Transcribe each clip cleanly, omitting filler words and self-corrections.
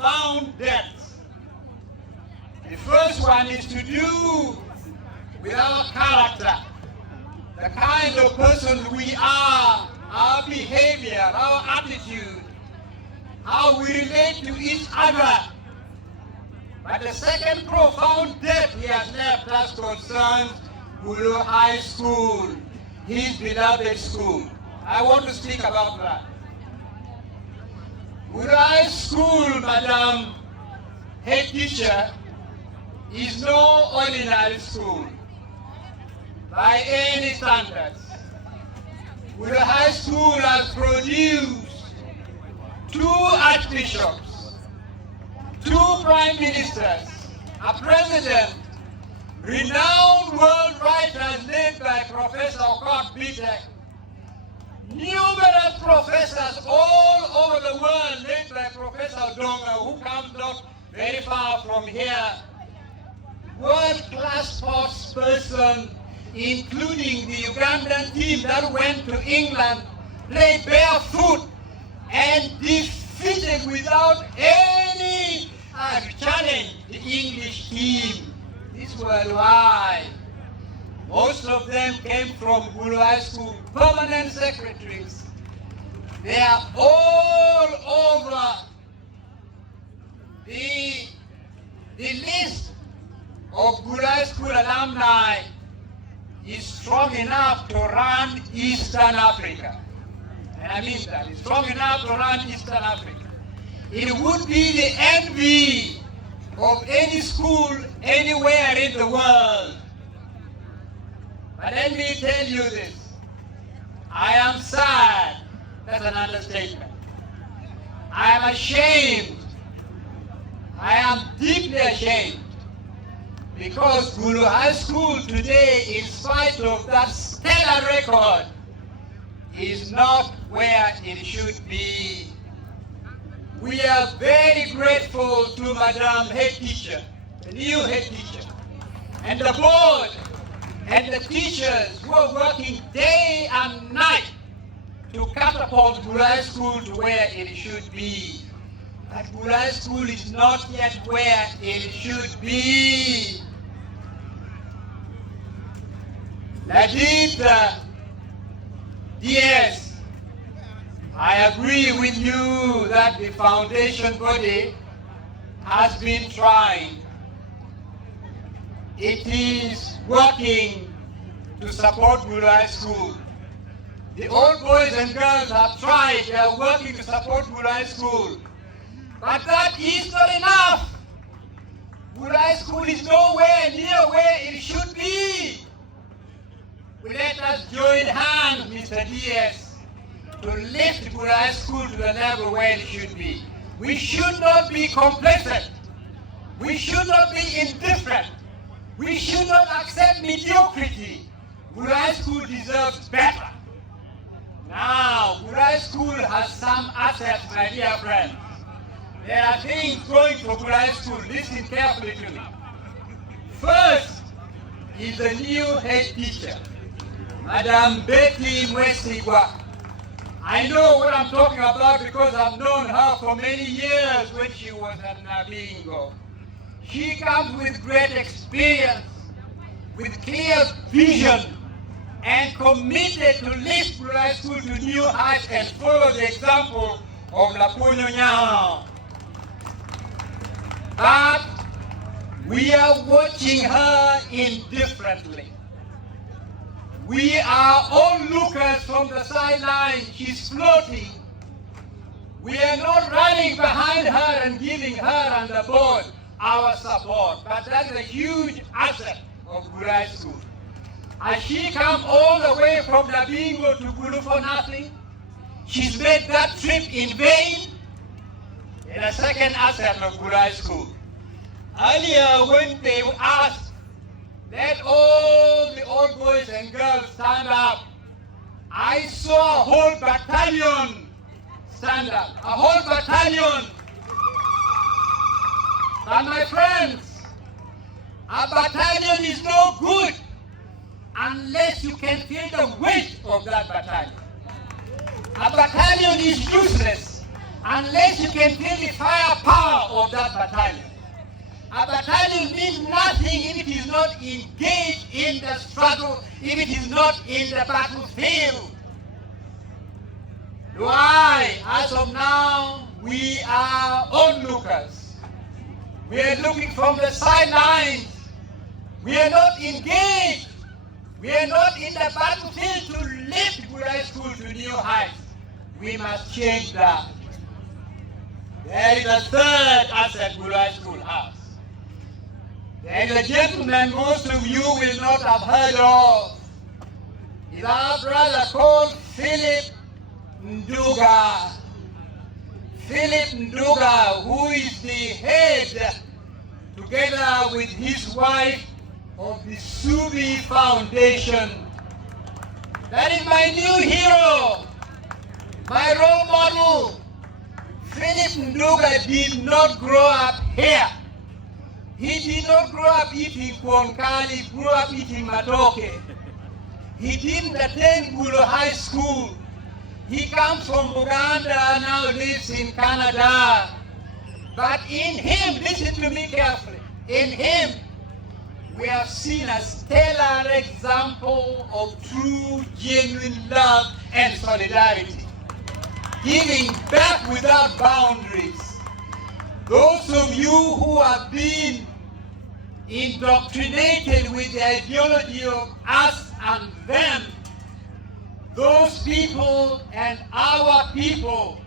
profound depths. The first one is to do with our character, the kind of person we are, our behavior, our attitude, how we relate to each other. But the second profound debt he has left us concerns Gulu High School, his beloved school. I want to speak about that. Gulu High School, Madam Head Teacher, is no ordinary school by any standards. Gulu High School has produced 2 archbishops, 2 prime ministers, a president, renowned world writers led by Professor Okot Bitek, numerous professors all over the world led by Professor Odongo, who comes not very far from here, world-class sports person, including the Ugandan team that went to England, played barefoot and defeated without any challenge the English team. This worldwide. Most of them came from Gulu High School, permanent secretaries. They are all over the list of Gulu High School alumni is strong enough to run Eastern Africa. And I mean that, it's strong enough to run Eastern Africa. It would be the envy of any school anywhere in the world. But let me tell you this, I am sad, that's an understatement. I am ashamed, I am deeply ashamed, because Gulu High School today, in spite of that stellar record, is not where it should be. We are very grateful to Madam Head Teacher, the new Head Teacher, and the board, and the teachers who are working day and night to catapult Gulu High School to where it should be. But Gulu High School is not yet where it should be. Ladita, yes, I agree with you that the foundation body has been trying. It is working to support Gulu High School. The old boys and girls have tried, they are working to support Gulu High School. But that is not enough. Gulu High School is nowhere near where it should be. Let us join hands, Mr. DS, to lift Gulu High School to the level where it should be. We should not be complacent. We should not be indifferent. We should not accept mediocrity. Gulu High School deserves better. Now, Gulu High School has some assets, my dear friends. There are things going for Gulu High School. Listen carefully to me. First is the new head teacher, Madam Betty Mwesigwa. I know what I'm talking about because I've known her for many years when she was at Nabingo. She comes with great experience, with clear vision, and committed to lift Gulu High School to new heights and follow the example of Lapwony Odong Onyango. But we are watching her indifferently. We are onlookers from the sideline. She's floating. We are not running behind her and giving her and the board our support. But that's a huge asset of Gulu High School. Has she come all the way from Nabingo to Gulu for nothing? She's made that trip in vain. And a second asset of Gulu High School. Earlier when they asked, let all the old boys and girls stand up, I saw a whole battalion stand up, a whole battalion. But my friends, a battalion is no good unless you can feel the weight of that battalion. A battalion is useless unless you can feel the firepower of that battalion. A battalion means nothing if it is not engaged in the struggle, if it is not in the battlefield. Why? As of now, we are onlookers. We are looking from the sidelines. We are not engaged. We are not in the battlefield to lift Gulai School to new heights. We must change that. There is a third asset Gulai School has. There is a gentleman most of you will not have heard of. He's our brother called Philip Nduga. Philip Nduga, who is the head, together with his wife, of the Subi Foundation. That is my new hero, my role model. Philip Nduga did not grow up here. He did not grow up eating konkali, he grew up eating matoke. He didn't attend Gulu High School. He comes from Uganda, now lives in Canada. But in him, listen to me carefully, in him, we have seen a stellar example of true, genuine love and solidarity. Giving back without boundaries. Those of you who have been indoctrinated with the ideology of us and them, those people and our people,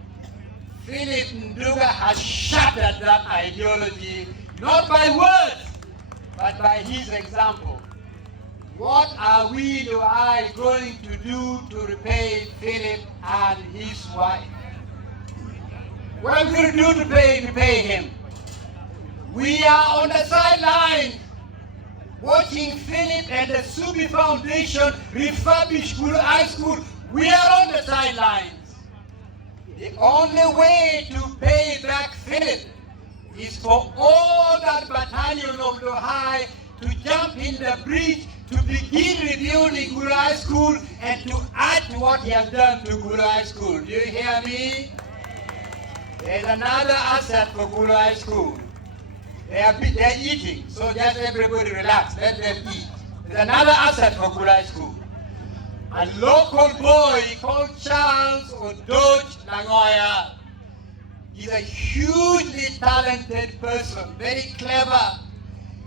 Philip Nduga has shattered that ideology, not by words, but by his example. What are we or I going to do to repay Philip and his wife? What are we going to do to repay him? We are on the sidelines watching Philip and the Subi Foundation refurbish Gulu High School. We are on the sidelines. The only way to pay back Philip is for all that battalion of the High to jump in the breach, to begin rebuilding Gulu High School and to add to what he has done to Gulu High School. Do you hear me? There's another asset for Gulu High School. They're eating, so just everybody relax, let them eat. There's another asset for Gulu High School. A local boy called Charles Odong Onyango. He's a hugely talented person, very clever.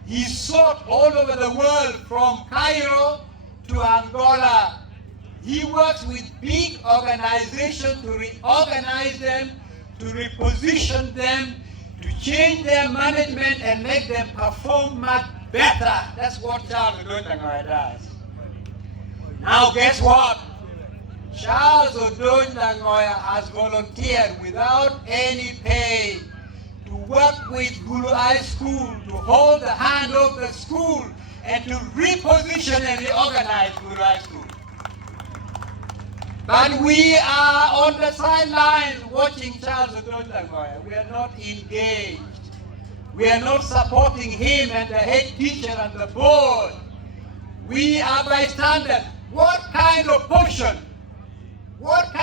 He sought all over the world from Cairo to Angola. He works with big organizations to reorganize them, to reposition them, to change their management and make them perform much better. That's what Charles Odong Onyango does. Now guess what? Charles Odong Onyango has volunteered without any pay to work with Gulu High School, to hold the hand of the school and to reposition and reorganize Gulu High School. But we are on the sidelines watching Charles Odong Onyango. We are not engaged. We are not supporting him and the head teacher and the board. We are bystanders. What kind of potion, what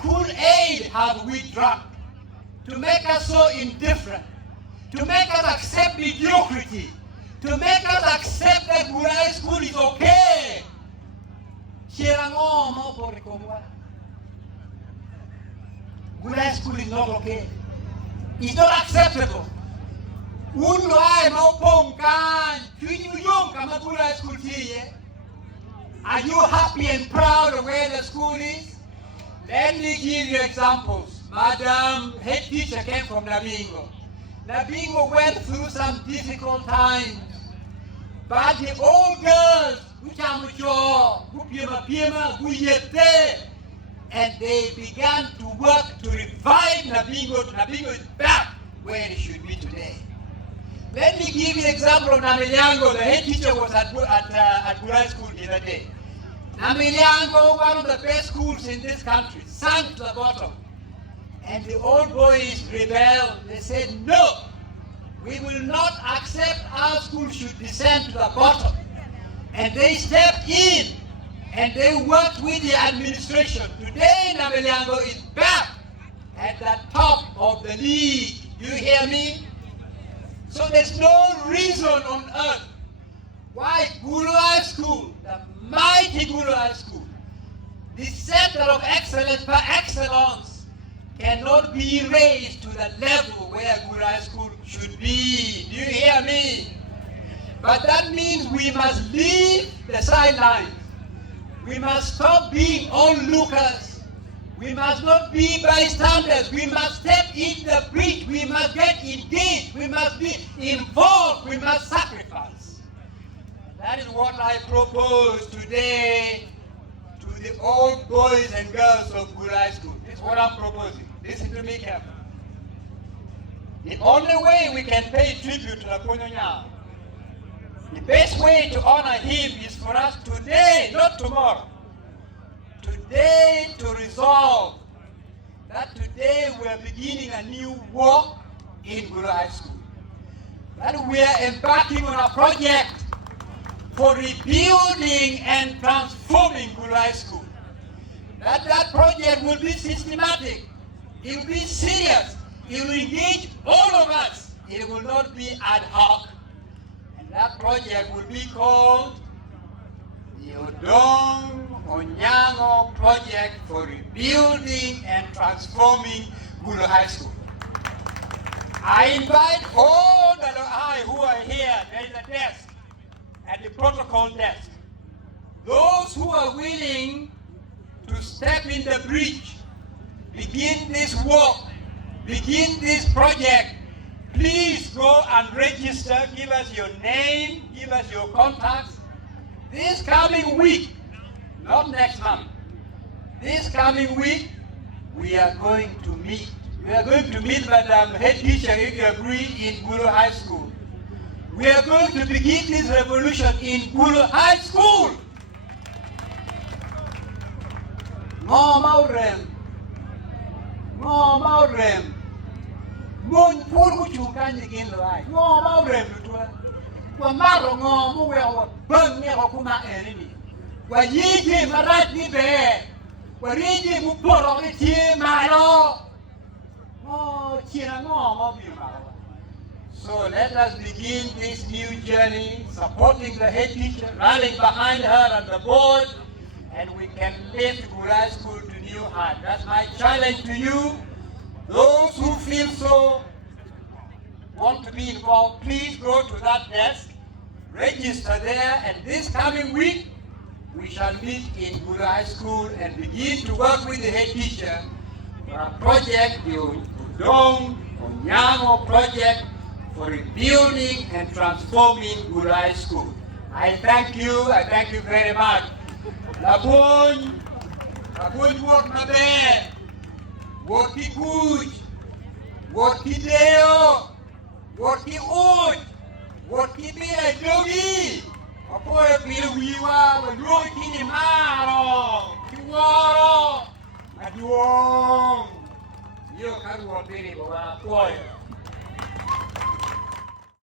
Kool-Aid have we drunk to make us so indifferent, to make us accept mediocrity, to make us accept that Gulu High School is okay? Gulu High School is not okay. It's not acceptable. Gulu High School. Are you happy and proud of where the school is? Let me give you examples. Madam head teacher came from Nabingo. Nabingo went through some difficult times. But the old girls, and they began to work to revive Nabingo. Nabingo is back where it should be today. Let me give you an example of Namilyango. The head teacher was at Gulu High School the other day. Namilyango, one of the best schools in this country, sank to the bottom. And the old boys rebelled. They said, no, we will not accept our school should descend to the bottom. And they stepped in and they worked with the administration. Today, Namilyango is back at the top of the league. You hear me? So there's no reason on earth why Gulu High School, the mighty Gulu High School, the center of excellence par excellence, cannot be raised to the level where Gulu High School should be. Do you hear me? But that means we must leave the sidelines. We must stop being onlookers. We must not be bystanders. We must step in the breach. We must get engaged. We must be involved. We must sacrifice. That is what I propose today to the old boys and girls of Gulu High School. This is what I'm proposing. Listen to me carefully. The only way we can pay tribute to Lapwony Onyango, the best way to honor him is for us today, not tomorrow. Today to resolve that today we are beginning a new work in Gulu High School. That we are embarking on a project for rebuilding and transforming Gulu High School. That project will be systematic. It will be serious. It will engage all of us. It will not be ad hoc. And that project will be called the Odong Onyango Project for Rebuilding and Transforming Gulu High School. I invite all the Lo'ai who are here. There is a desk at the protocol desk. Those who are willing to step in the breach, begin this work, begin this project, please go and register. Give us your name, give us your contacts. This coming week, not next month, this coming week, we are going to meet. We are going to meet Madam Head Teacher, if you agree, in Gulu High School. We are going to begin this revolution in Gulu High School. Ngomauren, Mun puru chukani gin lai. Ngomauren tutua. Kwa maro ngomu wewa bang ne kokuma enini. Kwa yiji marat ni be. Kwa yiji muporo ni tie maro. So let us begin this new journey, supporting the head teacher, rallying behind her and the board, and we can lift Gulu High School to new heights. That's my challenge to you. Those who feel so, want to be involved, please go to that desk, register there, and this coming week, we shall meet in Gulu High School and begin to work with the head teacher for a project, the Odong Onyango Project for rebuilding and transforming Gulu High School. I thank you very much. Lapwony work maber, work ki kuch, work ki deo, work ki uch, work ki bia jogi. Apoyo pili wiwa, waduong kini maro, kiwaro, aduong. Yo karuo pili bawa apoyo.